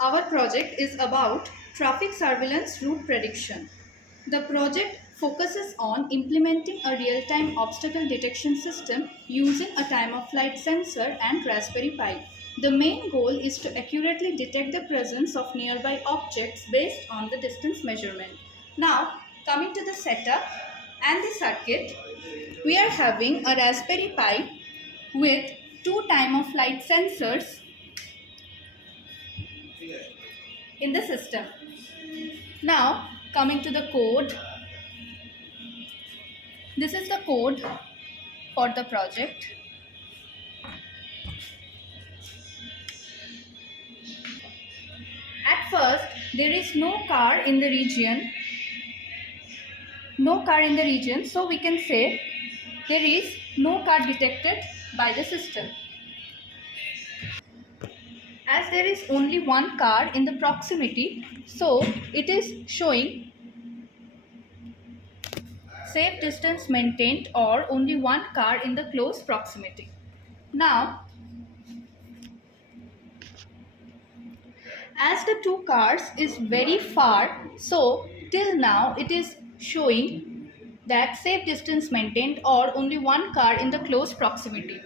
Our project is about traffic surveillance route prediction. The project focuses on implementing a real-time obstacle detection system using a time-of-flight sensor and Raspberry Pi. The main goal is to accurately detect the presence of nearby objects based on the distance measurement. Now, coming to the setup and the circuit, we are having a Raspberry Pi with two time-of-flight sensors in the system. Now, coming to the code, this is the code for the project. At first, there is no car in the region, so we can say there is no car detected by the system. As there is only one car in the proximity, so it is showing safe distance maintained or only one car in the close proximity. Now, as the two cars is very far, so till now it is showing that safe distance maintained or only one car in the close proximity.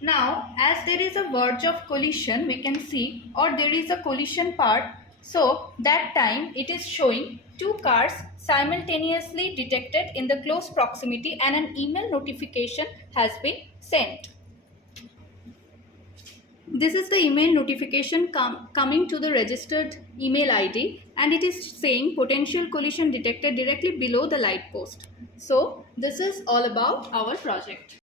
Now, as there is a verge of collision, we can see, or there is a collision part, so that time it is showing two cars simultaneously detected in the close proximity and an email notification has been sent. This is the email notification coming to the registered email ID, and it is saying potential collision detected directly below the light post. So this is all about our project.